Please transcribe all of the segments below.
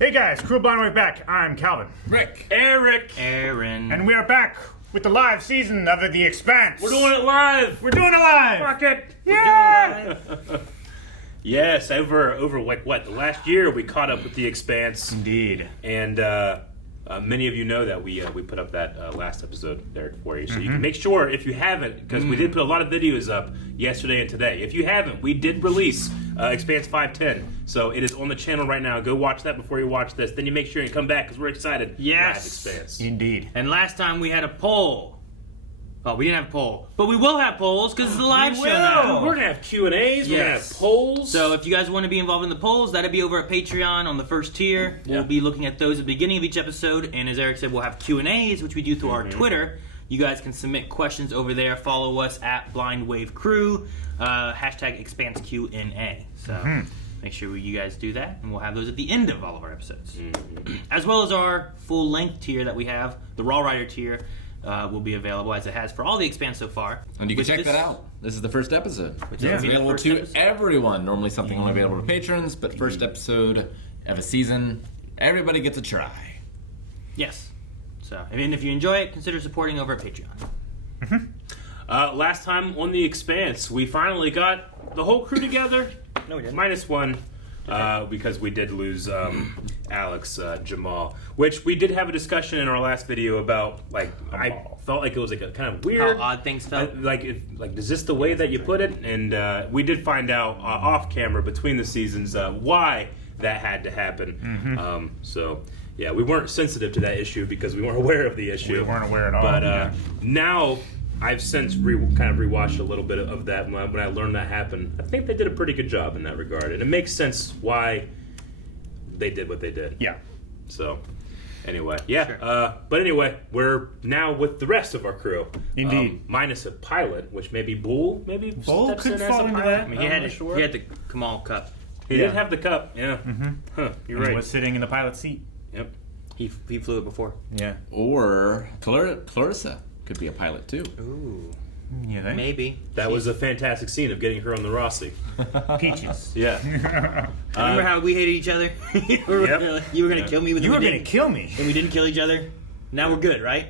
Hey guys, Crew Blind Way back. I'm Calvin. Rick. Eric. Aaron. And we are back with the live season of The Expanse. We're doing it live. We're doing it live. Fuck it. Yeah. Yes, over like what? The last year we caught up with The Expanse. Indeed. And many of you know that we put up that last episode there for you. So you can make sure if you haven't, because we did put a lot of videos up yesterday and today. If you haven't, we did release Expanse 510. So it is on the channel right now. Go watch that before you watch this. Then you make sure you come back because we're excited. Yes. Live Expanse. Indeed. And last time we had a poll. Oh, we didn't have a poll. But we will have polls because it's a live show now. Dude, we're going to have Q&As. We're going to Yes. have polls. So if you guys want to be involved in the polls, that'll be over at Patreon on the first tier. Yeah. We'll be looking at those at the beginning of each episode. And as Eric said, we'll have Q&As, which we do through our Twitter. You guys can submit questions over there. Follow us at Blind Wave Crew. Hashtag ExpanseQNA. So make sure you guys do that. And we'll have those at the end of all of our episodes. As well as our full-length tier that we have, the Raw Rider tier. Will be available as it has for all the Expanse so far. And you can check that out. This is the first episode. Which Yeah. is It's the available first to episode. everyone. Normally something only available to patrons, but first episode of a season, everybody gets a try. Yes. So, and if you enjoy it, consider supporting over at Patreon. Last time on The Expanse, we finally got the whole crew together. No, we didn't. Minus one, because we did lose Alex Jamal, which we did have a discussion in our last video about. Like, I felt like it was like a kind of weird, How odd things felt. like, is this the way that you put it? And we did find out off camera between the seasons why that had to happen. So. Yeah, we weren't sensitive to that issue because we weren't aware of the issue. We weren't aware at all. But now I've since kind of rewatched a little bit of that when I learned that happened. I think they did a pretty good job in that regard, and it makes sense why they did what they did. Yeah. So, anyway, yeah. Sure. But anyway, we're now with the rest of our crew. Indeed. Minus a pilot, which maybe Bull Bull steps could in as fall a into pilot. that. I mean, I'm he not had sure. he had the Kamal Cup. He Yeah. did have the cup. Yeah. Huh. You're And right. was sitting in the pilot seat. Yep. He flew it before. Yeah. Or Clarissa could be a pilot too. Ooh. You think? Maybe. That was a fantastic scene of getting her on the Rossi. Peaches. Yeah. Remember how we hated each other? you were gonna kill me with You we were going to didn't. kill me. And we didn't kill each other. Now we're good, right?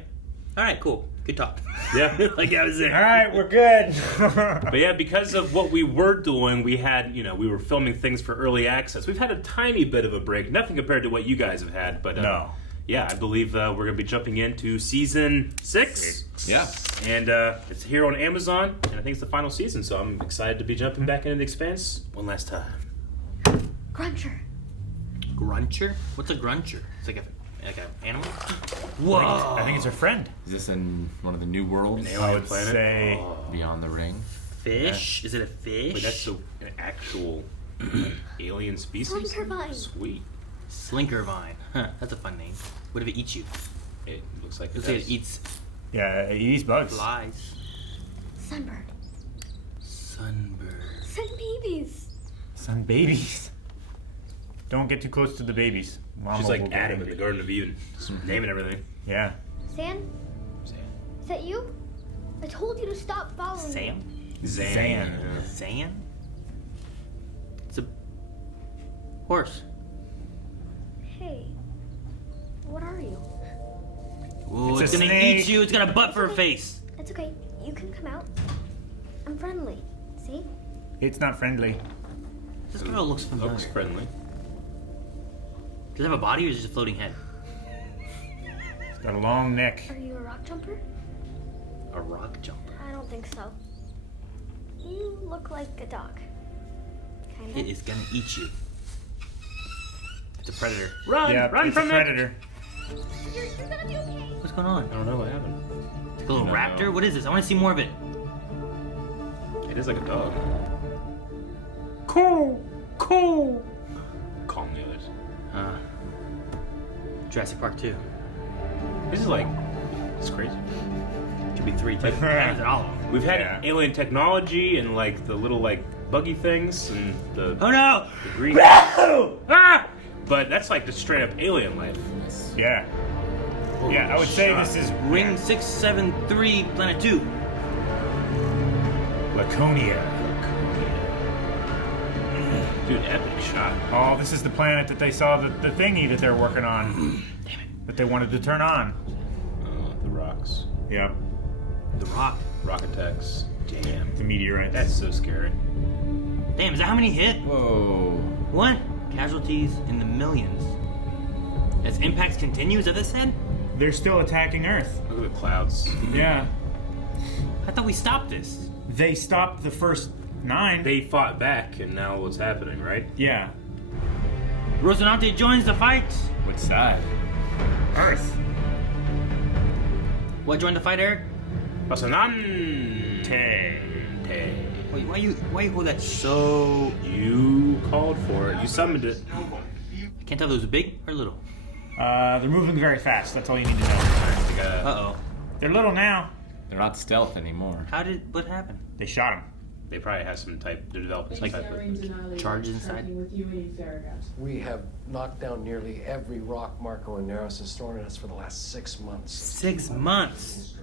All right, cool. Good talk. Yeah. Like I was there. All right, we're good. But yeah, because of what we were doing, we had, we were filming things for early access. We've had a tiny bit of a break, nothing compared to what you guys have had, but No. yeah, I believe we're going to be jumping into season 6. Yeah. And it's here on Amazon, and I think it's the final season, so I'm excited to be jumping back into The Expanse one last time. Gruncher. Gruncher? What's a gruncher? It's like an animal? Whoa. I think it's her friend. Is this in one of the new worlds? An alien I would planet? say. Oh. Beyond the ring? Fish? Is it a fish? Wait, that's an actual alien species? Slinkervine. Sweet. Slinkervine. Huh, that's a fun name. What if it eats you? It looks like Looks it like does. it eats Yeah, it eats bugs. flies. Sunbird. Sunbird. Sun babies. Sun babies. Don't get too close to the babies. Mama She's will like get Adam in angry. the Garden of Eden, just naming everything. Yeah. Sam? Is that you? I told you to stop following me. Sam? Zan. Yeah. Zan? It's a horse. Hey. What are you? Ooh, It's it's a gonna snake. eat you. It's got a butt for a face. It's okay. You can come out. I'm friendly. See? It's not friendly. This girl looks familiar. Looks friendly. Does it have a body or is it just a floating head? It's got a long neck. Are you a rock jumper? A rock jumper. I don't think so. You look like a dog. Kinda. It is gonna eat you. It's a predator. Run! Yeah, run it's from a predator. You're gonna be okay. What's going on? I don't know what happened. It's like a little No. raptor? What is this? I want to see more of it. It is like a dog. Cool. Cool. Calm the others. Jurassic Park 2. This is like, it's crazy. Could be 3 too. Happens in all of them. We've had Yeah. alien technology and like the little like buggy things and the Oh no! green. Ah! But that's like just straight up alien life. Yeah. Yeah, I would say this is Ring 673, Planet 2. Laconia. Dude, epic shot. Oh, this is the planet that they saw the thingy that they're working on. Damn it. That they wanted to turn on. The rocks. Yep. The rock. Rock attacks. Damn. The meteorite. That's so scary. Damn, is that how many hit? Whoa. What? Casualties in the millions. As impacts continue, is that what they said? They're still attacking Earth. Look at the clouds. Yeah. I thought we stopped this. They stopped the first 9. They fought back, and now what's happening, right? Yeah. Rosinante joins the fight. Which side? Earth. What joined the fight, Eric? Rosinante. Wait, why you hold that so? You called for it. You summoned it. I can't tell if it was big or little. They're moving very fast. That's all you need to know. Uh oh. They're little now. They're not stealth anymore. What happened? They shot him. They probably have some type. They're developing some type of. Charges inside? We have knocked down nearly every rock Marco and Neros has thrown at us for the last 6 months. 6 months.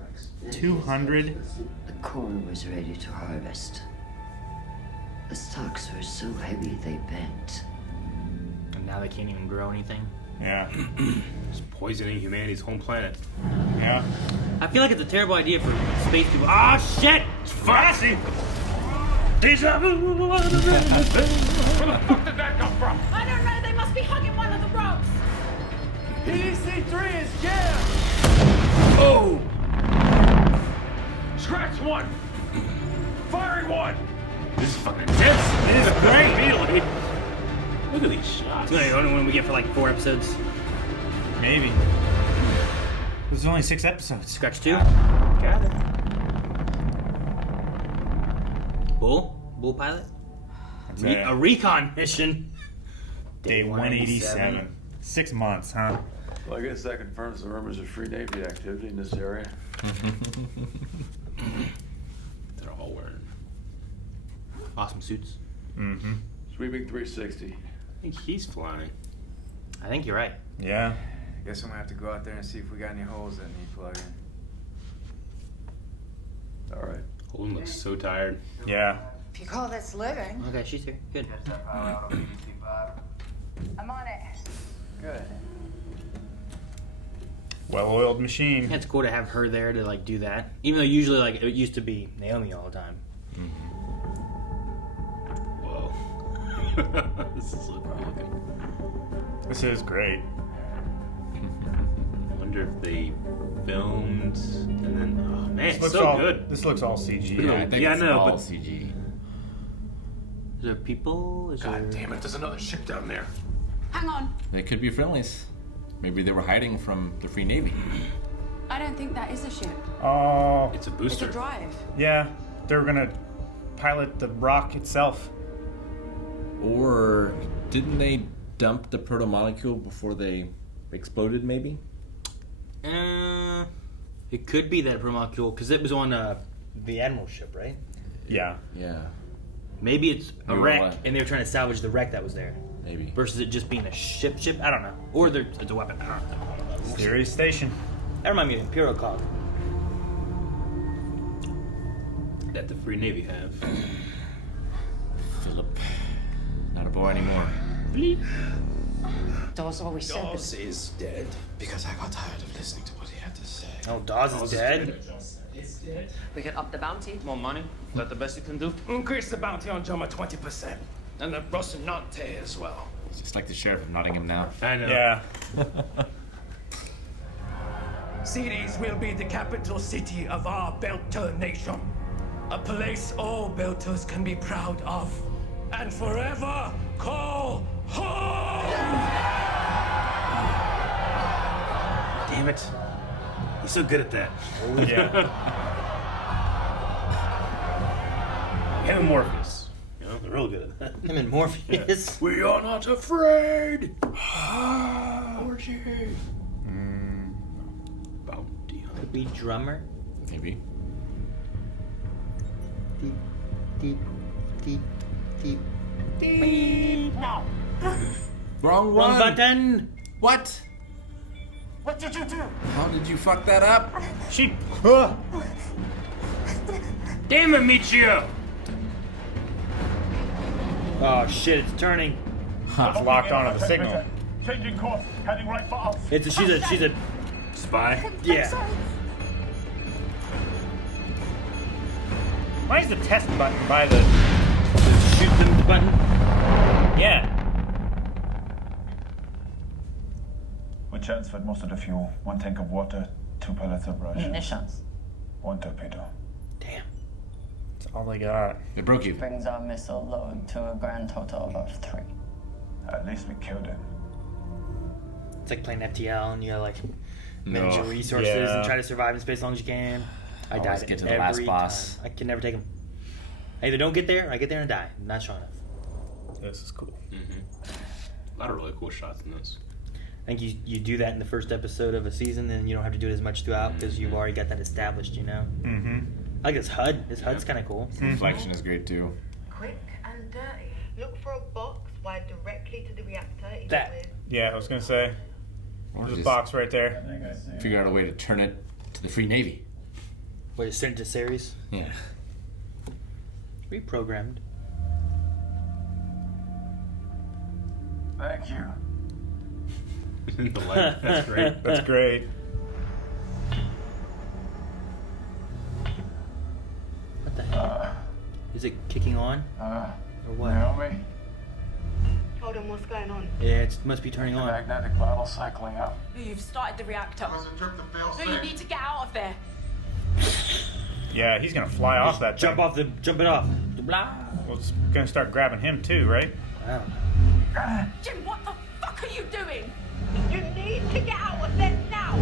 200. The corn was ready to harvest. The stalks were so heavy they bent. And now they can't even grow anything. Yeah. It's poisoning humanity's home planet. Yeah. I feel like it's a terrible idea for space people. Ah, shit! Fussy. Deja vu. Where the fuck did that come from? I don't know, they must be hugging one of the rocks. PDC-3 is jammed! Oh! Scratch 1! Firing 1! This is fucking intense. This is great. Really? Look at these shots. It's the only one we get for like 4 episodes. Maybe. There's only 6 episodes. Scratch 2. Got it. Bull pilot. That's A recon mission. Day 187. 6 months, huh? Well, I guess that confirms the rumors of free Navy activity in this area. They're all wearing. Awesome suits. Mm-hmm. Sweeping 360. I think he's flying. I think you're right. Yeah. Guess I'm gonna have to go out there and see if we got any holes that need plugging. All right. Holden looks so tired. Yeah. If you call this living. Okay, she's here. Good. I'm on it. Good. Well-oiled machine. It's cool to have her there to like do that. Even though usually like it used to be Naomi all the time. Whoa. This is so cool looking. This is great. I wonder if they filmed and then. Oh man, This it's looks so all good. This looks all CG. Yeah, I think Yeah, I it's know, all but- CG. Is there people? Is God there... damn it, there's another ship down there. Hang on. They could be friendlies. Maybe they were hiding from the Free Navy. I don't think that is a ship. Oh, It's a It's a booster. drive. yeah. They're gonna pilot the rock itself. Or didn't they dump the proto-molecule before they exploded, maybe? It could be that molecule because it was on the Admiral ship, right? Yeah. Yeah, Maybe it's a Maybe wreck, what? and they were trying to salvage the wreck that was there, maybe. versus it just being a ship. I don't know. Or it's a weapon. I don't know. Serious station. That reminds me of Imperial Cog. That the Free Navy have. Philip, not a boy anymore. Dawes always said that. Dawes is dead because I got tired of listening to what he had to say. Oh, Dawes is dead. We can up the bounty. More money. Is that the best you can do? Increase the bounty on Joma 20%. And the Rosinante as well. Just like the sheriff of Nottingham now. I know. Yeah. Ceres will be the capital city of our Belter nation. A place all Belters can be proud of. And forever call home! Damn it. He's so good at that. Yeah. Him and Morpheus. You know, they're real good at that. Him and Morpheus. We are not afraid. Orgy. Bounty hunter. Could be drummer. Maybe. Deep, deep, deep, deep. No. Wrong Wrong button. What? What did you do? How did you fuck that up? She. Damn it, Michio! Oh shit! It's turning. It's locked onto the signal. Changing course, heading right for us. She's a Spy. yeah. Why is the test button by the... Shoot them button. Yeah. We transferred most of the fuel. 1 tank of water, 2 pallets of rations. Munitions. 1 torpedo. Damn. That's all they got. They broke you. Brings our missile load to a grand total of 3. At least we killed him. It's like playing FTL and you gotta like manage your resources and try to survive in space as long as you can. I Always died get to the every last boss. time. I can never take them. I either don't get there or I get there and die. I'm not strong enough. This is cool. A lot of really cool shots in this. I think you do that in the first episode of a season, and you don't have to do it as much throughout because you've already got that established, you know? Mm-hmm. I like this HUD. This HUD's kind of cool. Reflection is great too. Quick and dirty. Look for a box wired directly to the reactor. That. Yeah, I was gonna say. Or There's a just box right there. figure out a way to turn it to the Free Navy. Wait, send it to series? Yeah. Reprogrammed. Thank you. The light. That's great. That's great. What the heck? Is it kicking on? Or what? Naomi? Hold on, what's going on? Yeah, it must be turning on. Magnetic bottle cycling up. You've started the reactor. No, you need to get out of there. Yeah, he's gonna fly off that Jump thing. jump it off. Blah. Well, it's gonna start grabbing him too, right? Wow. Jim, what the fuck are you doing? You need to get out of there now!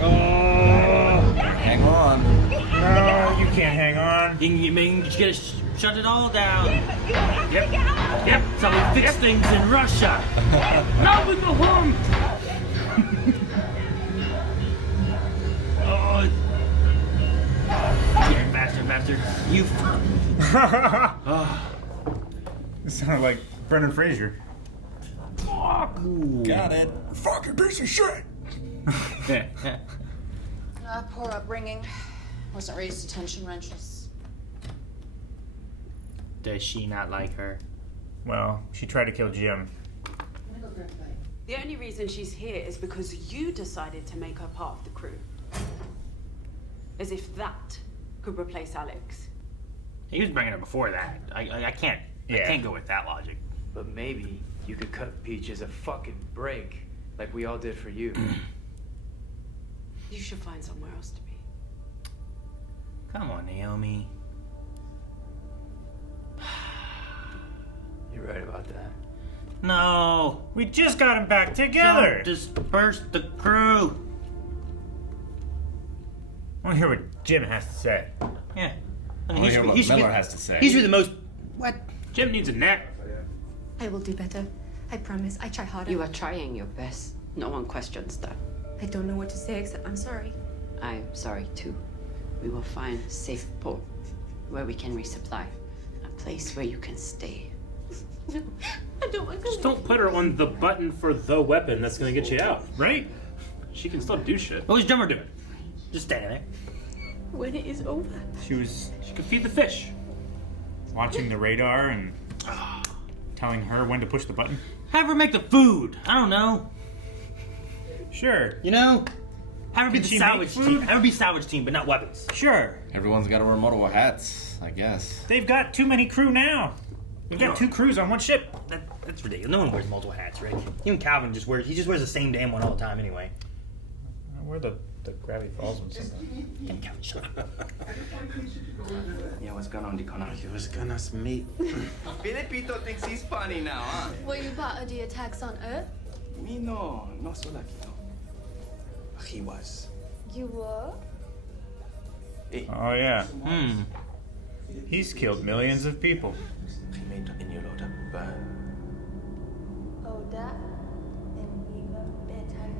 Oh! Hang on. No, you can't hang on. You just gotta shut it all down. Yeah, but you have to get out! Yep, that's how we fix things in Russia. Now we go home. Oh. Yeah, faster. You. It sounded like Brendan Fraser. Got it. Fucking piece of shit! Poor upbringing. Wasn't raised to tension wrenches. Does she not like her? Well, she tried to kill Jim. The only reason she's here is because you decided to make her part of the crew. As if that could replace Alex. He was bringing her before that. I can't. I can't go with that logic. But maybe you could cut Peaches a fucking break, like we all did for you. You should find somewhere else to be. Come on, Naomi. You're right about that. No. We just got him back together. Don't disperse the crew. I want to hear what Jim has to say. Yeah. I want to hear what Miller has to say. He's really the most. What? Jim needs a nap. I will do better. I promise. I try harder. You are trying your best. No one questions that. I don't know what to say except I'm sorry. I'm sorry too. We will find a safe port where we can resupply. A place where you can stay. No, I don't want to. Just don't put her on the button for the weapon that's gonna get you out. Right? She can still do shit. What was Dummer doing? Just standing there. When it is over. She was She could feed the fish. watching the radar and telling her when to push the button. Have her make the food. I don't know. Sure. You know? Have her be Can the she salvage make team. food? Have her be salvage team, but not weapons. Sure. Everyone's got to wear multiple hats, I guess. They've got too many crew now. We've got 2 crews on one ship. That's ridiculous. No one wears multiple hats, Rick. Even Calvin just wears the same damn one all the time anyway. I wear the Gravity Falls one sometimes. Damn Calvin, shut up. Yeah, what's going on, Deacon? What's gonna meet? Filipito thinks he's funny now, huh? Were you part of the attacks on Earth? Me no so lucky, no. He was. You were? Oh yeah. He's killed millions of people. He made in your load up, but Oh, that? And even better.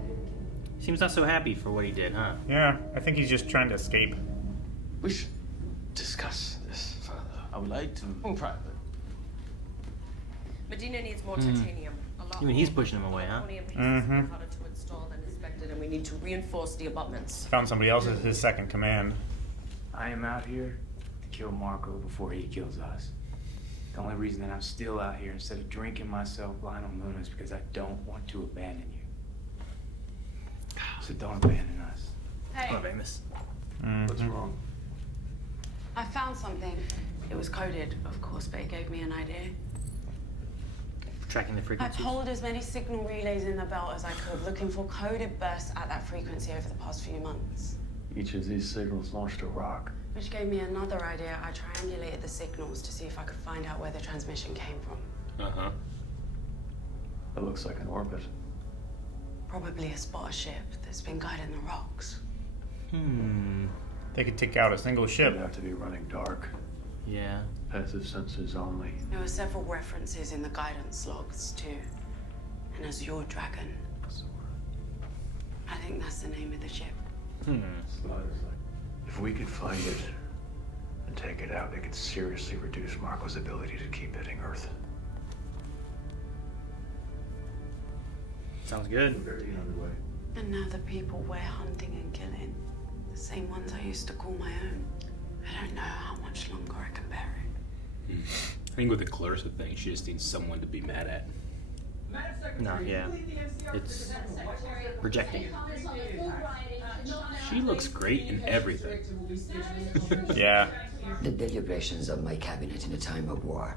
Seems not so happy for what he did, huh? Yeah, I think he's just trying to escape. We should discuss this further. I would like to. In private. Medina needs more titanium. A lot Even he's pushing him away, huh? Mm-hmm. harder to install than expected, and we need to reinforce the abutments. Found somebody else as his second command. I am out here to kill Marco before he kills us. The only reason that I'm still out here instead of drinking myself blind on Luna is because I don't want to abandon you. So don't abandon us. Hey. Oh, famous. What's wrong? I found something. It was coded, of course, but it gave me an idea. Tracking the I frequencies. pulled as many signal relays in the belt as I could, looking for coded bursts at that frequency over the past few months. Each of these signals launched a rock. Which gave me another idea. I triangulated the signals to see if I could find out where the transmission came from. Uh-huh. It looks like an orbit. Probably a spotter ship that's been guiding the rocks. They could take out a single ship. It'd have to be running dark. Yeah. Passive sensors only. There were several references in the guidance logs, too. And Azure Dragon. I think that's the name of the ship. If we could find it and take it out, it could seriously reduce Marco's ability to keep hitting Earth. Sounds good. And now the people we're hunting and killing, the same ones I used to call my own. I don't know how much longer I can bear it. I think with the Clarissa thing, she just needs someone to be mad at. No, yeah. It's rejecting. She looks great in everything. Yeah. The deliberations of my cabinet in a time of war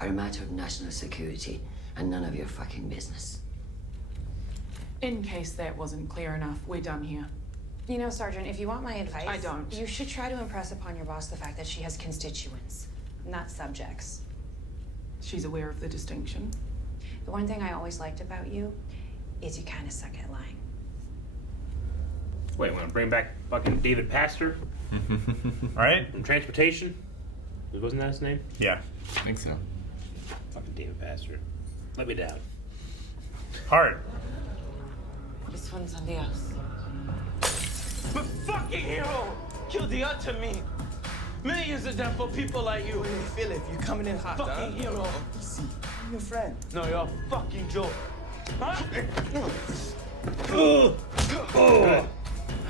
are a matter of national security and none of your fucking business. In case that wasn't clear enough, we're done here. You know, Sergeant, if you want my advice, I don't. You should try to impress upon your boss the fact that she has constituents, not subjects. She's aware of the distinction. The one thing I always liked about you is you kind of suck at lying. Wait, want to bring back fucking David Pastor? Right? From Transportation? Wasn't that his name? Yeah. I think so. Fucking David Pastor. Let me down. Hard. This one's on the house. But fucking hero killed the other me. Millions of them for people like you. Hey, Philip, you coming in hot, Fucking hero. Easy. I'm your friend. No, you're a fucking joke. Huh?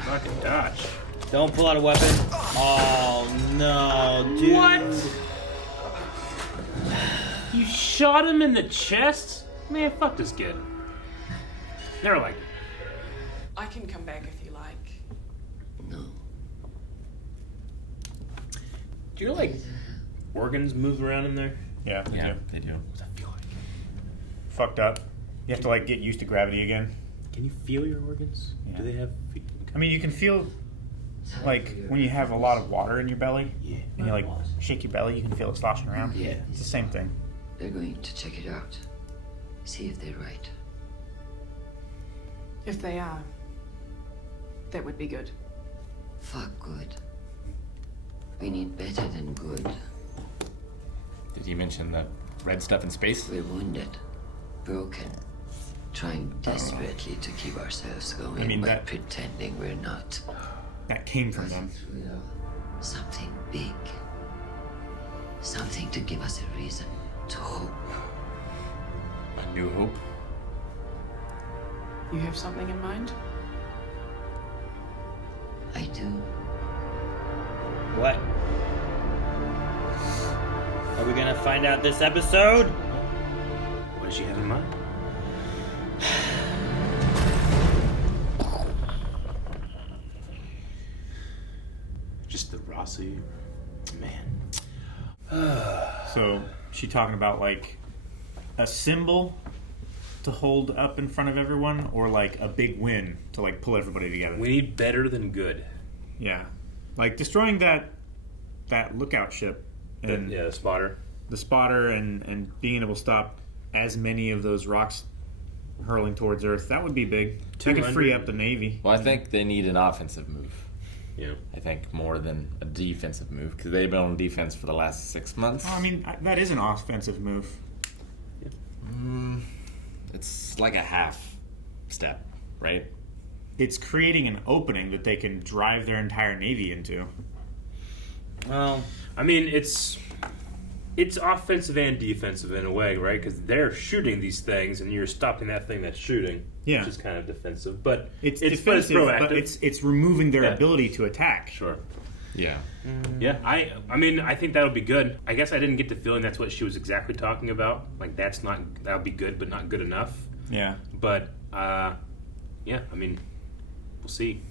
Fucking dodge. Don't pull out a weapon. Oh no, dude. What? You shot him in the chest? Man, fuck this kid. Never liked it. I can come back if you like. Do you know, like, organs move around in there? Yeah, they do. They do. What does that feel like? Fucked up. You have to like get used to gravity again. Can you feel your organs? Yeah. Do they have... I mean, you can feel like when you have a lot of water in your belly. Yeah. And you like shake your belly, you can feel it sloshing around. Yeah. It's the same thing. They're going to check it out. See if they're right. If they are, that would be good. Fuck good. We need better than good. Did you mention the red stuff in space? We're wounded, broken, trying desperately to keep ourselves going, I mean, but that- pretending we're not. That came from them. Something big. Something to give us a reason to hope. A new hope? You have something in mind? I do. What? Are we gonna find out this episode? What does she have in mind? Just the Rossi. Man. So she talking about like a symbol to hold up in front of everyone, or like a big win to like pull everybody together. We need better than good. Yeah, like destroying that lookout ship and The spotter. the spotter and being able to stop as many of those rocks hurling towards Earth. That would be big. That could free up the Navy. Well, I think they need an offensive move. Yeah. I think more than a defensive move, because they've been on defense for the last 6 months. Well, I mean, that is an offensive move. It's like a half step, right? It's creating an opening that they can drive their entire Navy into. Well, I mean, it's offensive and defensive in a way, right? Because they're shooting these things, and you're stopping that thing that's shooting. Yeah. Which is kind of defensive, but It's but defensive, proactive. but it's removing their ability to attack. Sure. Yeah. Yeah, I mean, I think that'll be good. I guess I didn't get the feeling that's what she was exactly talking about. Like, that'll be good, but not good enough. Yeah. But, yeah, I mean, we'll see.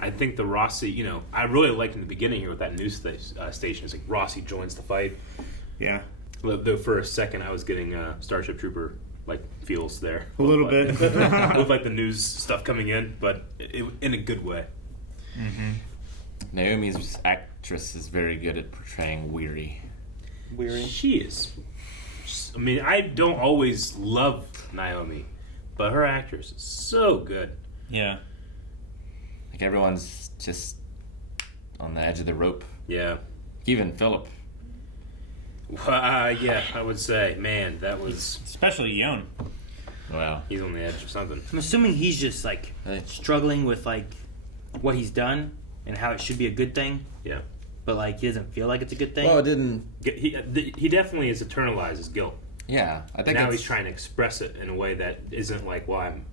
I think the Rossi, I really liked in the beginning here with that news station. It's like Rossi joins the fight. Yeah. Though for a second I was getting Starship Trooper feels there a little bit with like the news stuff coming in, but in a good way. Mm-hmm. Naomi's actress is very good at portraying Weary. She is. I mean, I don't always love Naomi, but her actress is so good. Yeah. Like everyone's just on the edge of the rope. Yeah. Even Philip. Yeah, I would say, man, that was... Especially Yon. Wow. He's on the edge of something. I'm assuming he's just, struggling with, what he's done and how it should be a good thing. Yeah. But, he doesn't feel like it's a good thing. Well, it didn't... He definitely has internalized his guilt. Yeah, I think now he's trying to express it in a way that isn't well, I'm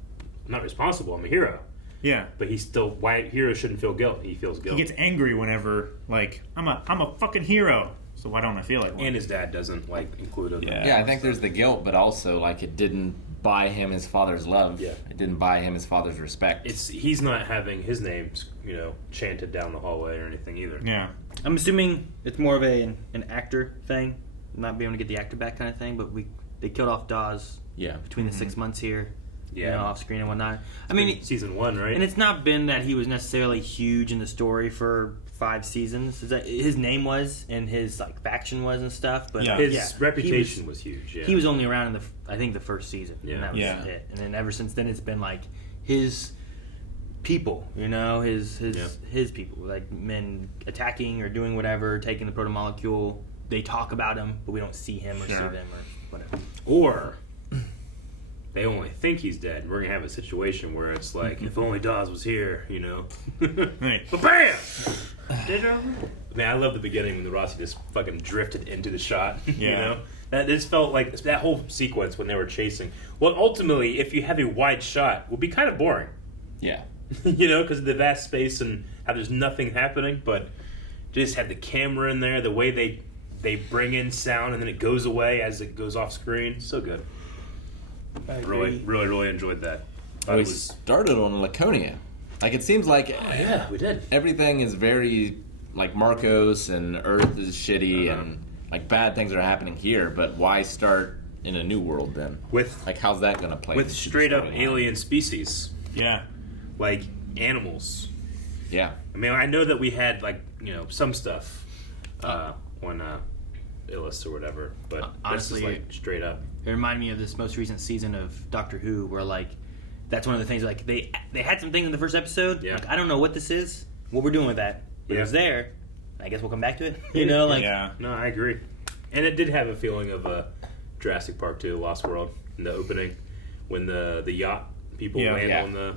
not responsible, I'm a hero. Yeah. But he's still... Why heroes shouldn't feel guilt? He feels guilt. He gets angry whenever, I'm a fucking hero. So why don't I feel like one? And his dad doesn't include him. Yeah, I think there's the guilt, but also it didn't buy him his father's love. Yeah. It didn't buy him his father's respect. He's not having his name, chanted down the hallway or anything either. Yeah. I'm assuming it's more of an actor thing, not being able to get the actor back kind of thing. But they killed off Dawes. Yeah. Between the 6 months here. Yeah. Off screen and whatnot. I mean, season 1, right? And it's not been that he was necessarily huge in the story for 5 seasons. Is that his name was and his faction was and stuff, but his reputation was huge. Yeah. He was only around in the first season. Yeah. And that was it. And then ever since then, it's been his people. His people, men attacking or doing whatever, taking the protomolecule. They talk about him, but we don't see him or see them or whatever. Or they only think he's dead. We're gonna have a situation where it's if only Dawes was here, But bam! Man, I love the beginning when the Rossi just fucking drifted into the shot. Yeah. That just felt like that whole sequence when they were chasing. Well, ultimately, if you have a wide shot, would be kind of boring. Yeah. Because of the vast space and how there's nothing happening. But just had the camera in there, the way they bring in sound and then it goes away as it goes off screen. So good. Really enjoyed that. We started on Laconia. It seems like we did. Everything is very Marcos and Earth is shitty and bad things are happening here. But why start in a new world then? With how's that going to play? With straight up alien species. Yeah. Animals. Yeah. I mean, I know that we had some stuff on Illis or whatever, but honestly, this is straight up. It reminded me of this most recent season of Doctor Who, where that's one of the things. They had some things in the first episode. Yeah. I don't know what this is, what we're doing with that, but it was there. I guess we'll come back to it. Yeah. No, I agree. And it did have a feeling of Jurassic Park 2, Lost World, in the opening when the yacht people land on the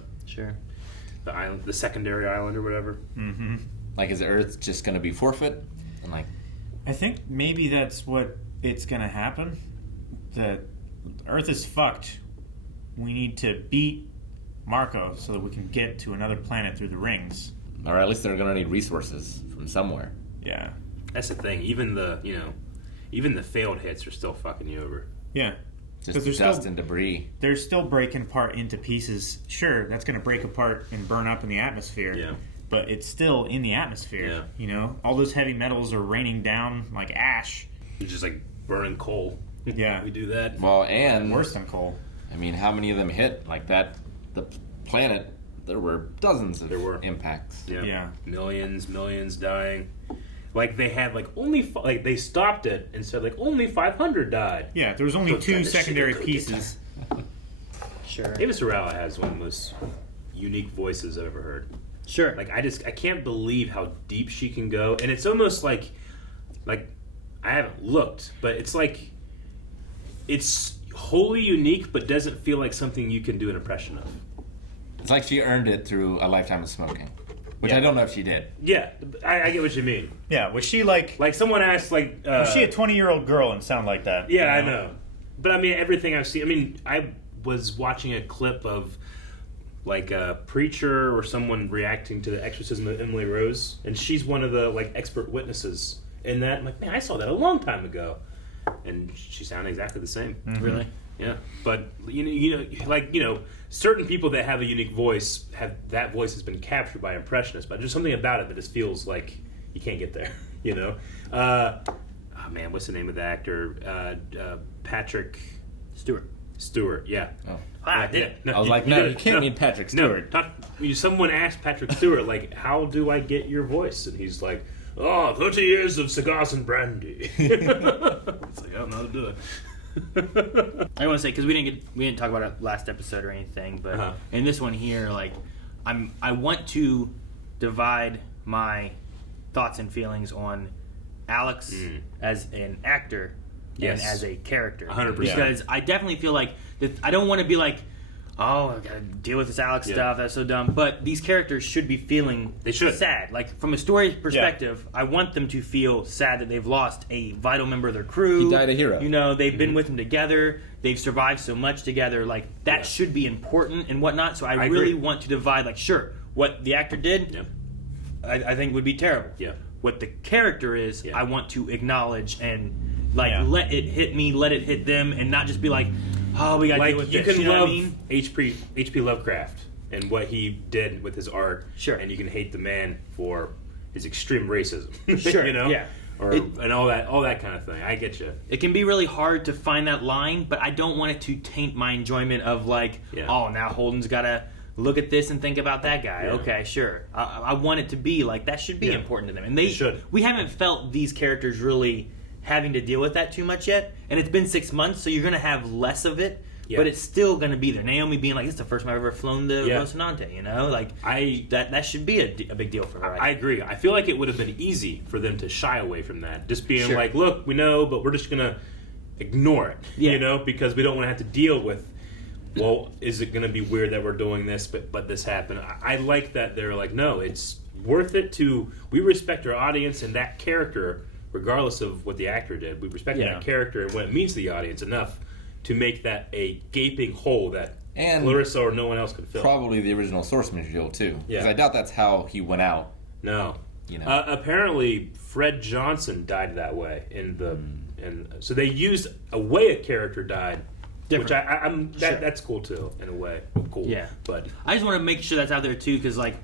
island, the secondary island or whatever. Mm-hmm. Is Earth just going to be forfeit? And I think maybe that's what it's going to happen. That Earth is fucked. We need to beat Marco so that we can get to another planet through the rings. Or at least they're going to need resources from somewhere. Yeah. That's the thing. Even the failed hits are still fucking you over. Yeah. Just dust and debris. They're still breaking apart into pieces. Sure, that's going to break apart and burn up in the atmosphere. Yeah. But it's still in the atmosphere. Yeah. All those heavy metals are raining down like ash. It's just burning coal. Yeah. We do that. Well, and worse than coal. I mean, how many of them hit that? The planet, there were dozens of impacts. Yeah. Millions dying. They had only they stopped it and said only 500 died. Yeah, there was only 2 secondary pieces. Sure. Ava Sorella has one of the most unique voices I've ever heard. Sure. I can't believe how deep she can go, and it's almost like I haven't looked, but it's wholly unique, but doesn't feel like something you can do an impression of. It's like she earned it through a lifetime of smoking, which I don't know if she did. Yeah, I get what you mean. Yeah, was she someone asked was she a 20-year-old girl and sound like that? Yeah, I know. But I mean, everything I've seen. I mean, I was watching a clip of like a preacher or someone reacting to the exorcism of Emily Rose, and she's one of the like expert witnesses in that. I'm like, man, I saw that a long time ago, and she sounded exactly the same. Mm-hmm. Really? Yeah, but certain people that have a unique voice that voice has been captured by impressionists, but there's something about it that just feels like you can't get there. Oh man, what's the name of the actor? Patrick Stewart, yeah. Oh. I did it. I was like, no, you can't mean Patrick Stewart. Someone asked Patrick Stewart, like, how do I get your voice? And he's like, 30 years of cigars and brandy. It's like, I don't know how to do it. I want to say, because we didn't talk about it last episode or anything, but in this one here, like, I want to divide my thoughts and feelings on Alex as an actor and as a character. 100%. Because I definitely feel like that I don't want to be like, oh, I gotta deal with this Alex stuff, that's so dumb. But these characters should be feeling sad. Like, from a story perspective, I want them to feel sad that they've lost a vital member of their crew. He died a hero. They've been with him together. They've survived so much together. Like, that should be important and whatnot. So I really want to divide, like, sure, what the actor did, I think would be terrible. Yeah. What the character is, I want to acknowledge and, let it hit me, let it hit them, and not just be like, oh, we got to deal with this. You can know love what I mean? H.P. Lovecraft and what he did with his art. Sure. And you can hate the man for his extreme racism. Sure. Yeah. And all that kind of thing. I get you. It can be really hard to find that line, but I don't want it to taint my enjoyment of oh, now Holden's got to look at this and think about that guy. Yeah. Okay, sure. I want it to be like that should be important to them. And they should. We haven't felt these characters really having to deal with that too much yet. And it's been 6 months, so you're going to have less of it. Yeah. But it's still going to be there. Naomi being like, "This is the first time I've ever flown to Rocinante," Like, that should be a big deal for her. I agree. I feel like it would have been easy for them to shy away from that. Just being like, look, we know, but we're just going to ignore it, because we don't want to have to deal with, well, is it going to be weird that we're doing this, but this happened? I like that they're like, no, it's worth it we respect our audience and that character, regardless of what the actor did. We respect that character and what it means to the audience enough to make that a gaping hole that Clarissa or no one else could fill. Probably the original source material, too. Yeah. Because I doubt that's how he went out. No. Apparently, Fred Johnson died that way. And so they used a way a character died. Different. Which that's cool, too, in a way. Cool. Yeah. But I just want to make sure that's out there, too, because, I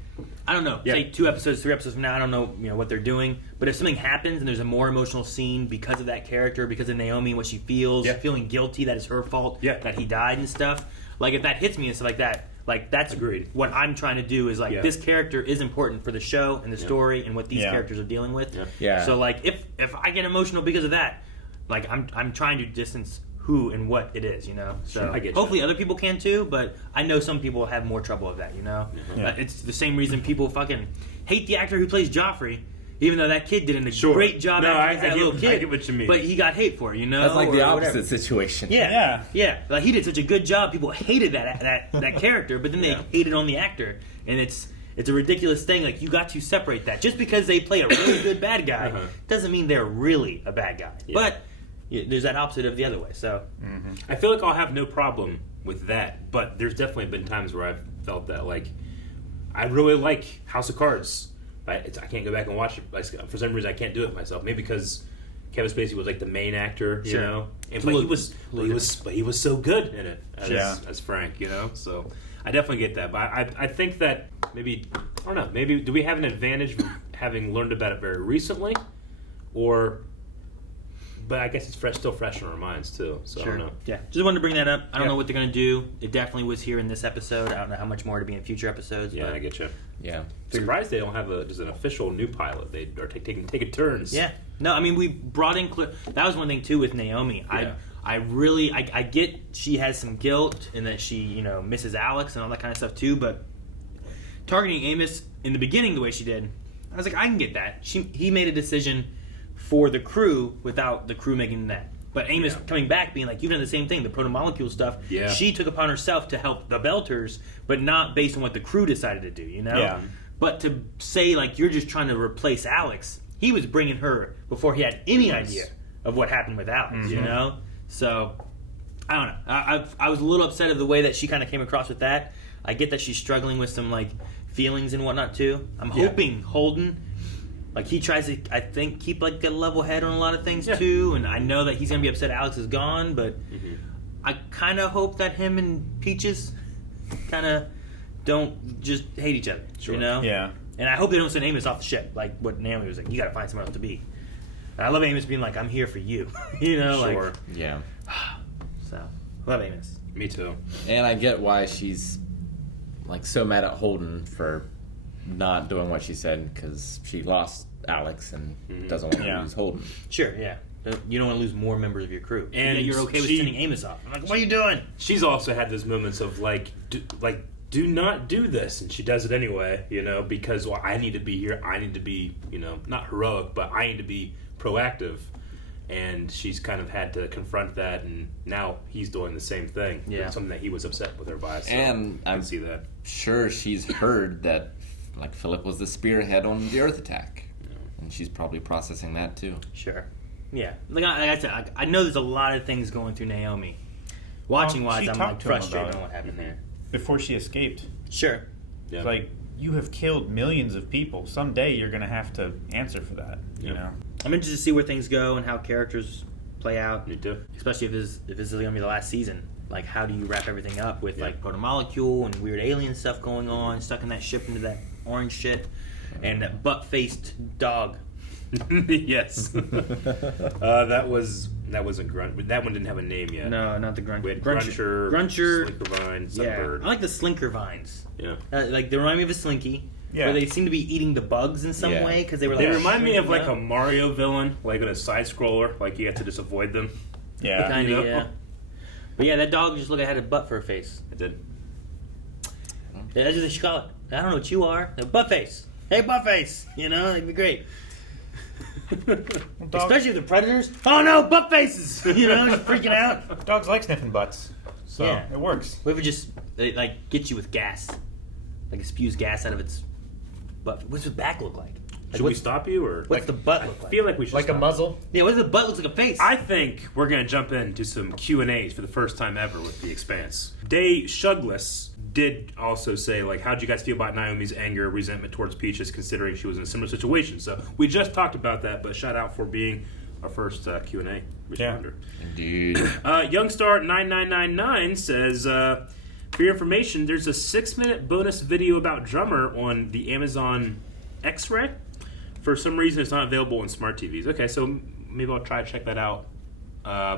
don't know. Say 2 episodes, 3 episodes from now, I don't know, what they're doing. But if something happens and there's a more emotional scene because of that character, because of Naomi and what she feels, feeling guilty that it's her fault that he died and stuff. Like, if that hits me and stuff like that, that's agreed. What I'm trying to do is this character is important for the show and the story and what these characters are dealing with. Yeah. So if I get emotional because of that, I'm trying to distance who and what it is, So I get hopefully other people can too, but I know some people have more trouble with that, It's the same reason people fucking hate the actor who plays Joffrey, even though that kid did a great job as that little kid. I get what you mean. But he got hate for it, That's like the opposite whatever. situation. Yeah. Like, he did such a good job, people hated that character, but then they hated on the actor, and it's a ridiculous thing. Like, you got to separate that. Just because they play a really good bad guy doesn't mean they're really a bad guy. Yeah. But there's that opposite of the other way. So I feel like I'll have no problem with that, but there's definitely been times where I've felt that, I really like House of Cards. I can't go back and watch it. For some reason, I can't do it myself. Maybe because Kevin Spacey was the main actor, you know. But he was so good in it as Frank, So I definitely get that. But I think that maybe, I don't know. Maybe do we have an advantage from having learned about it very recently, or? But I guess it's still fresh in our minds, too. So I don't know. Yeah. Just wanted to bring that up. I don't know what they're going to do. It definitely was here in this episode. I don't know how much more to be in future episodes. Yeah, but I get you. Yeah. Surprised they don't have just an official new pilot. They are taking turns. Yeah. No, I mean, we brought in... That was one thing, too, with Naomi. Yeah. I get she has some guilt and that she, misses Alex and all that kind of stuff, too. But targeting Amos in the beginning the way she did, I was like, I can get that. He made a decision for the crew without the crew making that. But Amos coming back being like, you've done the same thing, the proto-molecule stuff. Yeah. She took upon herself to help the Belters, but not based on what the crew decided to do, Yeah. But to say, you're just trying to replace Alex, he was bringing her before he had any idea of what happened with Alex, So, I don't know. I was a little upset of the way that she kind of came across with that. I get that she's struggling with some like feelings and whatnot too. I'm hoping Holden, like he tries to, I think, keep like a level head on a lot of things too. And I know that he's gonna be upset Alex is gone, but I kind of hope that him and Peaches kind of don't just hate each other. Sure. You know? Yeah. And I hope they don't send Amos off the ship, like what Naomi was like. You got to find somewhere else to be. And I love Amos being like, "I'm here for you." You know, like yeah. So love Amos. Me too. And I get why she's like so mad at Holden for not doing what she said, because she lost Alex and doesn't want to lose Holden. Sure, yeah. You don't want to lose more members of your crew, And yet you're okay with sending Amos off. I'm like, what are you doing? She's also had those moments of do not do this, and she does it anyway, you know, because I need to be here. I need to be, you know, not heroic, but I need to be proactive. And she's kind of had to confront that, and now he's doing the same thing. Yeah. It's something that he was upset with her by. So And I can see that. Sure, she's heard that like Philip was the spearhead on the Earth attack, and she's probably processing that too. Sure. Yeah. Like I said, I know there's a lot of things going through Naomi. Watching wise, She I'm talked like to him frustrated about on it what happened there. before she escaped. Sure. It's like, you have killed millions of people. Someday you're going to have to answer for that, you know? I'm interested to see where things go and how characters play out. Me too. Especially if this is going to be the last season. Like, how do you wrap everything up with like protomolecule and weird alien stuff going on, stuck in that ship into that orange shit, and that butt-faced dog. Yes. That wasn't Grunt. That one didn't have a name yet. No, not the Grunt. We had Gruncher, Slinkervine, yeah. Sunbird. I like the Slinker vines. Yeah. Like they remind me of a Slinky. Yeah. Where they seem to be eating the bugs in some way because they were. They like, remind me of shrinking like up. a Mario villain, like in a side scroller. Like you have to just avoid them. Yeah. Kinda, You know? yeah. But yeah, that dog just looked like it had a butt for a face. It did. Yeah, that's what they should call it. I don't know what you are. A butt face. Hey, butt face. You know, it'd be great. Especially if the predators. Oh no, butt faces! You know, just freaking out. Dogs like sniffing butts, so it works. What if it just like gets you with gas, like it spews gas out of its butt? What's the back look like? Should we stop you or what's the butt look like? I feel like we should Like a stop. muzzle? Yeah, what if the butt looks like a face? I think we're gonna jump into some Q&As for the first time ever with the Expanse. Day Shugless did also say, like, how'd you guys feel about Naomi's anger, resentment towards Peaches, considering she was in a similar situation? So we just talked about that, but shout out for being our first Q&A responder. Indeed. Youngstar9999 says, for your information, there's a 6-minute bonus video about Drummer on the Amazon X-Ray. For some reason, it's not available on smart TVs. Okay, so maybe I'll try to check that out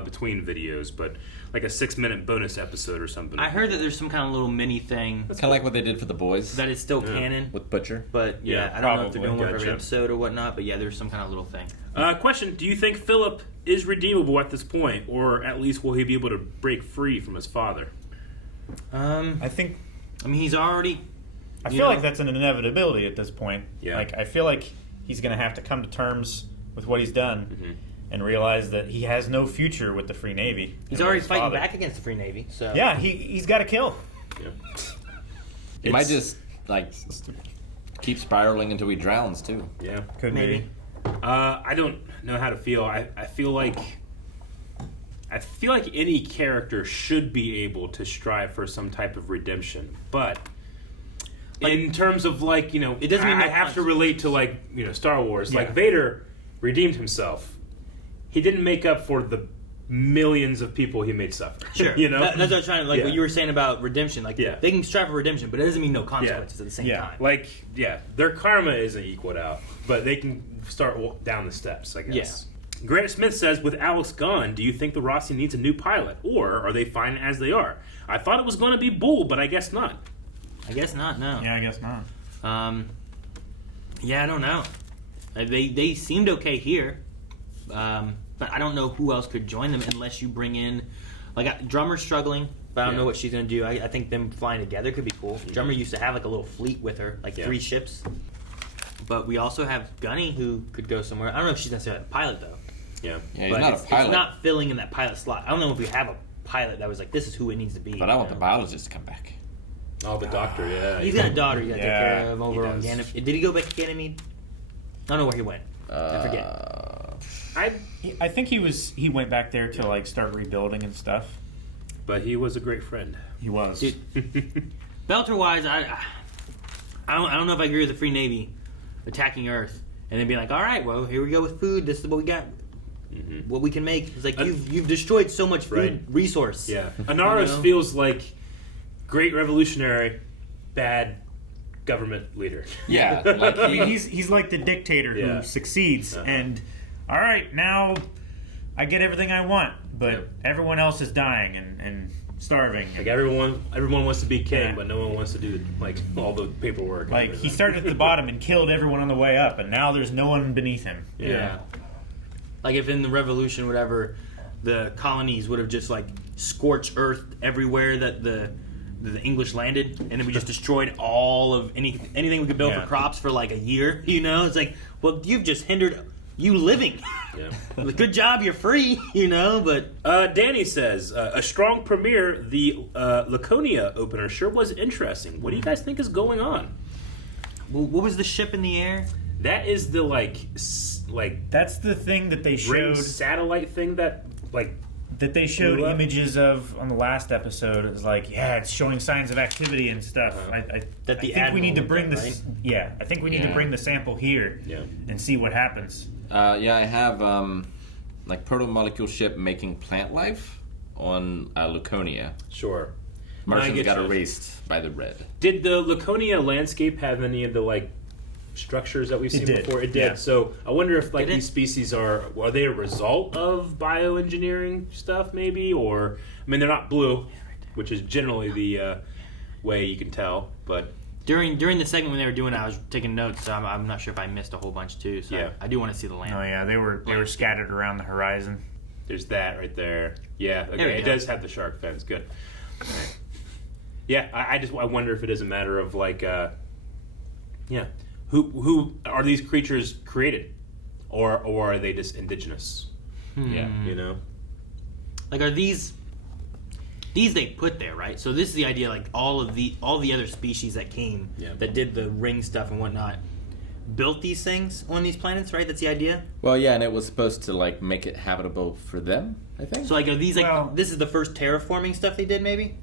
between videos, but like a 6-minute bonus episode or something. I heard that there's some kind of little mini thing. Kind of like what they did for The Boys. That is still canon. With Butcher. But yeah, Yeah, I don't know if they're probably. doing one for every Gotcha. episode or whatnot, but yeah, there's some kind of little thing. Question, do you think Philip is redeemable at this point, or at least will he be able to break free from his father? I think... I mean, he's already... I feel like that's an inevitability at this point. Yeah. Like, I feel like he's going to have to come to terms with what he's done and realize that he has no future with the Free Navy. He's and already with his fighting father. back against the Free Navy, so... Yeah, he's got to kill. He might just like keep spiraling until he drowns too. Yeah, Could maybe. I don't know how to feel. I feel like any character should be able to strive for some type of redemption, but in terms of like, you know, it doesn't mean I no have to relate to like, you know, Star Wars. Like Yeah. Vader redeemed himself. He didn't make up for the millions of people he made suffer. Sure. You know, That's what I was trying to, like, Yeah. what you were saying about redemption. Like, Yeah. they can strive for redemption, but it doesn't mean no consequences at the same time. Like, their karma isn't equaled out, but they can start down the steps, I guess. Grant Smith says, with Alex gone, do you think the Rossi needs a new pilot, or are they fine as they are? I thought it was going to be Bull, but I guess not. I guess not, no. Yeah, I guess not. Yeah, I don't know. They seemed okay here, but I don't know who else could join them unless you bring in, like, Drummer's struggling, but I don't know what she's gonna do. I think them flying together could be cool. Drummer used to have like a little fleet with her, like 3 ships. But we also have Gunny who could go somewhere. I don't know if she's necessarily a pilot though. Yeah, he's but not a pilot. It's not filling in that pilot slot. I don't know if we have a pilot that was like, this is who it needs to be. But I want the biologist to come back. Oh, the doctor, yeah. He's got a daughter you gotta take Yeah, care of over he on does. Ganymede. Did he go back to Ganymede? I don't know where he went. I forget. I think he went back there to like start rebuilding and stuff. But he was a great friend. He was. Dude, Belter-wise, I don't know if I agree with the Free Navy attacking Earth and then being like, all right, well, here we go with food. This is what we got. What we can make. It's like you've destroyed so much food resource. Yeah. Anaros feels like great revolutionary, bad government leader. Yeah. Like he's like the dictator who succeeds and all right, now I get everything I want, but everyone else is dying and starving. Like everyone wants to be king, but no one wants to do like all the paperwork. Like he started at the bottom and killed everyone on the way up, and now there's no one beneath him. Yeah. Like if in the revolution, whatever, the colonies would have just like scorched earth everywhere that the English landed, and then we just destroyed all of anything we could build for crops for like a year. You know, it's like, well, you've just hindered you living. Yeah. Good job, you're free. You know, but Danny says a strong premiere. The Laconia opener sure was interesting. What do you guys think is going on? Well, what was the ship in the air? That is the like that's the thing that they ring showed satellite thing that they showed blew up? images of on the last episode. It was like, it's showing signs of activity and stuff. I think we need to bring this. Right? Yeah, I think we need to bring the sample here and see what happens. I have like proto-molecule ship making plant life on Laconia. Sure. Martians got erased by the red. Did the Laconia landscape have any of the structures that we've seen before? It did. Yeah. So I wonder if these species are they a result of bioengineering stuff maybe, or I mean they're not blue, which is generally the way you can tell. But during the segment when they were doing it, I was taking notes, so I'm not sure if I missed a whole bunch too. So I do want to see the land. Oh yeah, they were scattered around the horizon. There's that right there. Yeah, okay. It does have the shark fins. Good. Right. Yeah, I wonder if it is a matter of Who are these creatures created, or are they just indigenous? Yeah, you know, like are these they put there, right? So this is the idea, like all the other species that came that did the ring stuff and whatnot built these things on these planets, right? That's the idea. Well, yeah, and it was supposed to make it habitable for them, I think. So are these this is the first terraforming stuff they did, maybe?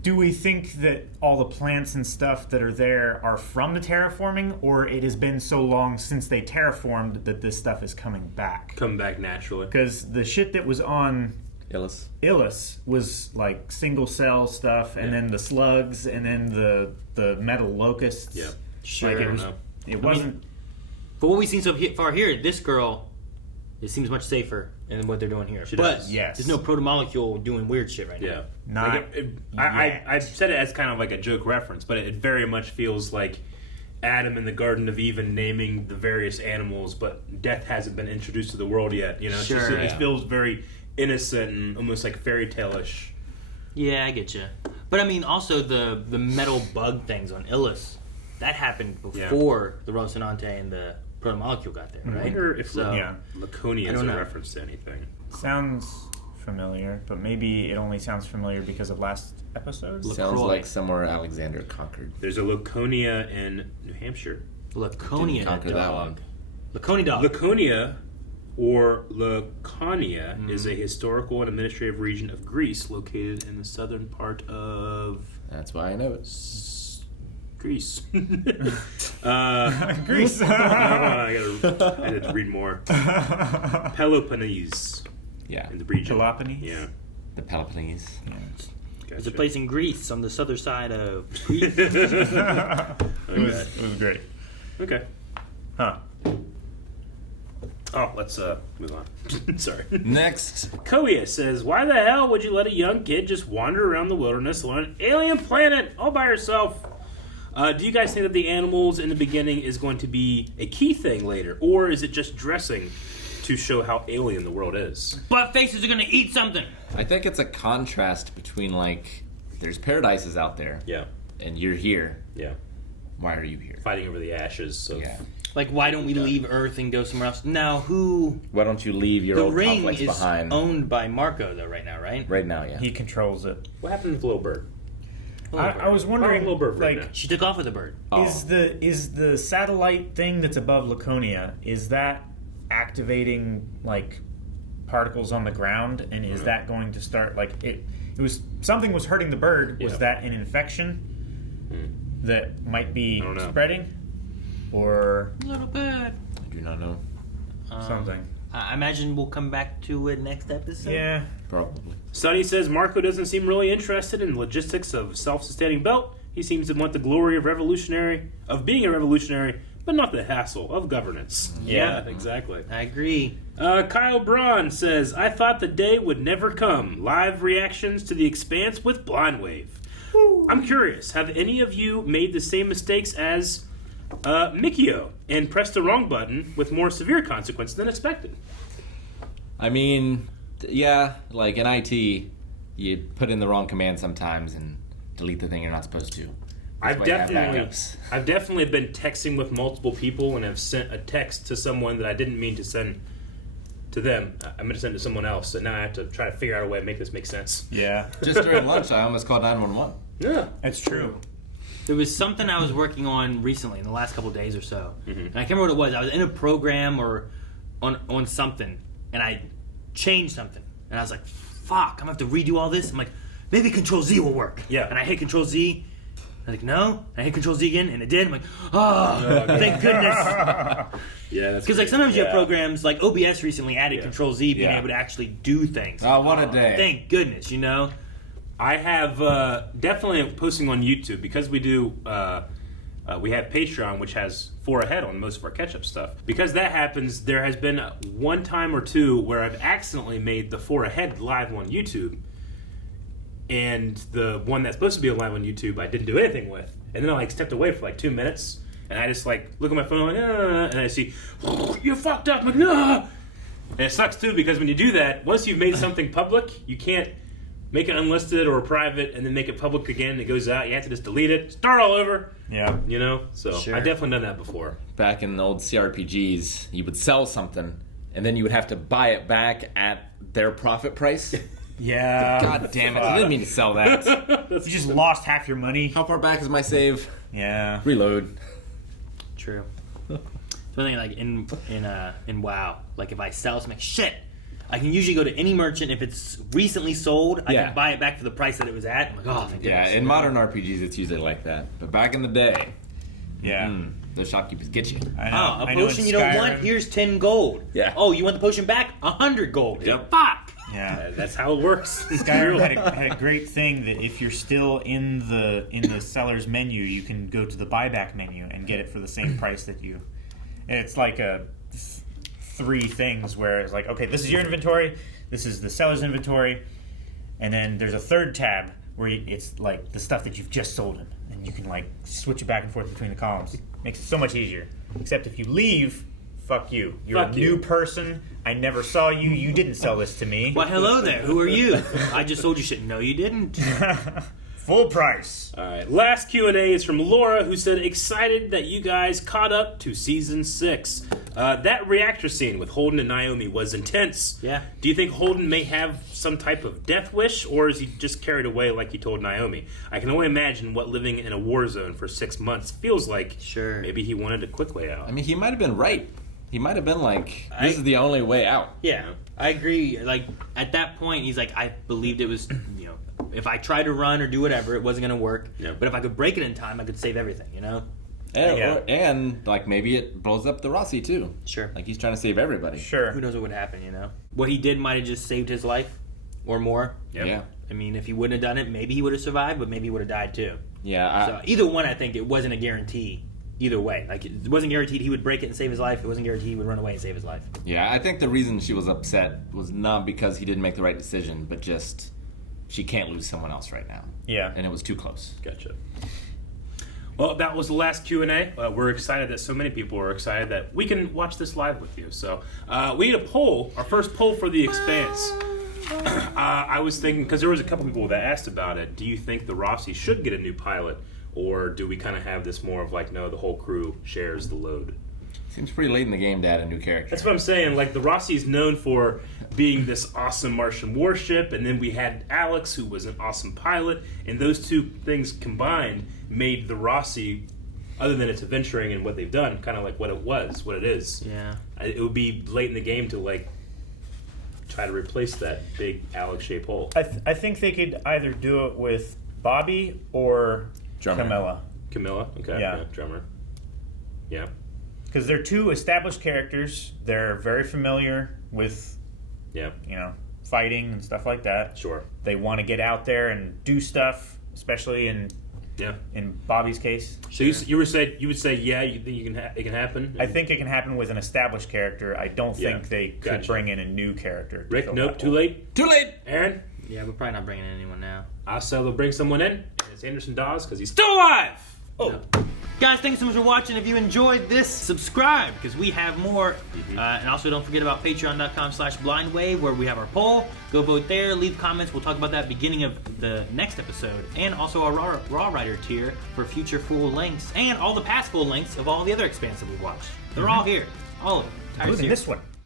Do we think that all the plants and stuff that are there are from the terraforming, or it has been so long since they terraformed that this stuff is coming back? Come back naturally. Because the shit that was on Illis was like single cell stuff, and then the slugs, and then the metal locusts. Yeah, sure. It wasn't. For what we've seen so far here, this girl, it seems much safer than what they're doing here. There's no proto-molecule doing weird shit right now. Not I said it as kind of like a joke reference, but it very much feels like Adam in the Garden of Eden naming the various animals, but death hasn't been introduced to the world yet. You know, it feels very innocent and almost like fairy tale-ish. Yeah, I get you. But I mean, also the metal bug things on Illis, that happened before the Rocinante and the proto-molecule got there, right? I wonder if Laconia is a reference to anything. Sounds familiar, but maybe it only sounds familiar because of last episode. Sounds like somewhere Alexander conquered. There's a Laconia in New Hampshire. Laconia conquer that one. Laconia dog. Laconia, or Laconia, is a historical and administrative region of Greece located in the southern part of... That's why I know it. Greece. Greece. I had to read more. Peloponnese. Yeah. In the region. Peloponnese? Yeah. The Peloponnese. Yeah. There's a place in Greece on the southern side of Greece. It was great. Okay. Huh. Oh, let's move on. Sorry. Next. Koya says, why the hell would you let a young kid just wander around the wilderness on an alien planet all by herself? Do you guys think that the animals in the beginning is going to be a key thing later? Or is it just dressing to show how alien the world is? Butt faces are going to eat something. I think it's a contrast between, there's paradises out there. Yeah. And you're here. Yeah. Why are you here? Fighting over the ashes. Like, why don't we leave Earth and go somewhere else? Now, Why don't you leave your old complex behind? The ring is owned by Marco, though, right now, right? Right now, yeah. He controls it. What happened to the little bird? I was wondering, she took off with the bird. Is the satellite thing that's above Laconia, is that activating particles on the ground, and is that going to start it was something was hurting the bird? Was that an infection? that might be spreading? Or a little bit. I do not know. Something. I imagine we'll come back to it next episode. Yeah. Probably. Sonny says Marco doesn't seem really interested in logistics of self-sustaining belt. He seems to want the glory of being a revolutionary, but not the hassle of governance. Yeah. Exactly. I agree. Kyle Braun says, I thought the day would never come. Live reactions to The Expanse with Blind Wave. I'm curious, have any of you made the same mistakes as Mikio and pressed the wrong button with more severe consequences than expected? I mean, yeah, like in IT, you put in the wrong command sometimes and delete the thing you're not supposed to. I've definitely been texting with multiple people and have sent a text to someone that I didn't mean to send to them. I'm going to send it to someone else, and now I have to try to figure out a way to make this make sense. Yeah. Just during lunch, I almost called 911. Yeah. That's true. There was something I was working on recently in the last couple of days or so. And I can't remember what it was. I was in a program or on something, and I changed something. And I was like, fuck, I'm going to have to redo all this. I'm like, maybe Control-Z will work. Yeah. And I hit Control-Z. I'm like, no. And I hit Control-Z again, and it did. I'm like, oh, thank goodness. Yeah, that's because like sometimes you have programs like OBS recently added Control-Z being able to actually do things. Oh, what a day. Thank goodness, you know? I have definitely posting on YouTube because we do. We have Patreon, which has 4 ahead on most of our catch-up stuff. Because that happens, there has been one time or two where I've accidentally made the 4 ahead live on YouTube, and the one that's supposed to be live on YouTube I didn't do anything with, and then I like stepped away for like 2 minutes, and I just like look at my phone like, and I see, you fucked up. I'm like, no. And it sucks too because when you do that, once you've made something public, you can't make it unlisted or private and then make it public again and it goes out. You have to just delete it, start all over. Yeah. You know? So Sure. I've definitely done that before. Back in the old CRPGs, you would sell something, and then you would have to buy it back at their profit price. Yeah. God damn it. I didn't mean to sell that. You just lost half your money. How far back is my save? Yeah. Reload. True. So I think like in WoW, like if I sell something, shit, I can usually go to any merchant if it's recently sold. I can buy it back for the price that it was at. I'm like, oh, thank Yeah, goodness. in modern RPGs, it's usually like that. But back in the day, those shopkeepers get you. Oh, a potion you don't want? Here's 10 gold. Yeah. Oh, you want the potion back? 100 gold. Yep. Fuck. Yeah, that's how it works. Skyrim had a great thing that if you're still in the seller's menu, you can go to the buyback menu and get it for the same price that you. And it's like a 3 things where it's like, okay, this is your inventory, this is the seller's inventory, and then there's a 3rd tab where it's like the stuff that you've just sold him, and you can like switch it back and forth between the columns. Makes it so much easier. Except if you leave, fuck you. You're a new person. I never saw you. You didn't sell this to me. Well, hello there. Who are you? I just sold you shit. No, you didn't. Full price. All right. Last Q&A is from Laura, who said, excited that you guys caught up to season 6. That reactor scene with Holden and Naomi was intense. Yeah. Do you think Holden may have some type of death wish, or is he just carried away like he told Naomi? I can only imagine what living in a war zone for 6 months feels like. Sure. Maybe he wanted a quick way out. I mean, he might have been right. He might have been like, this is the only way out. Yeah, I agree. Like, at that point, he's like, I believed it was, you know, if I tried to run or do whatever, it wasn't going to work. Yeah. But if I could break it in time, I could save everything, you know? And like, maybe it blows up the Rossi, too. Sure. Like, he's trying to save everybody. Sure. Who knows what would happen, you know? What he did might have just saved his life or more. Yep. Yeah. I mean, if he wouldn't have done it, maybe he would have survived, but maybe he would have died too. Yeah. So either one, I think it wasn't a guarantee. Either way, like it wasn't guaranteed he would break it and save his life. It wasn't guaranteed he would run away and save his life. Yeah, I think the reason she was upset was not because he didn't make the right decision, but just she can't lose someone else right now. Yeah. And it was too close. Gotcha. Well, that was the last Q&A. We're excited that so many people are excited that we can watch this live with you. So we need a poll, our first poll for The Expanse. I was thinking, because there was a couple people that asked about it, do you think the Rossi should get a new pilot? Or do we kind of have this more of like, no, the whole crew shares the load? Seems pretty late in the game to add a new character. That's what I'm saying. Like, the Rossi's known for being this awesome Martian warship, and then we had Alex, who was an awesome pilot, and those two things combined made the Rossi, other than its adventuring and what they've done, kind of like what it is. Yeah. It would be late in the game to, like, try to replace that big Alex-shaped hole. I think they could either do it with Bobby or Camilla. Camilla. Okay. Yeah. Drummer. Yeah. Because they're two established characters. They're very familiar with, fighting and stuff like that. Sure. They want to get out there and do stuff, especially in Bobby's case. So you would say you think it can happen? I think it can happen with an established character. I don't think they could bring in a new character. Rick, nope, too late. Too late. Aaron? Yeah, we're probably not bringing in anyone now. I say they'll bring someone in, and it's Anderson Dawes because he's still alive. Oh. No. Guys, thanks so much for watching. If you enjoyed this, subscribe because we have more. And also don't forget about patreon.com/blindwave where we have our poll. Go vote there, leave comments. We'll talk about that beginning of the next episode. And also our Raw Writer tier for future full lengths and all the past full lengths of all the other Expanse that we've watched. They're all here. All of them. Including this one.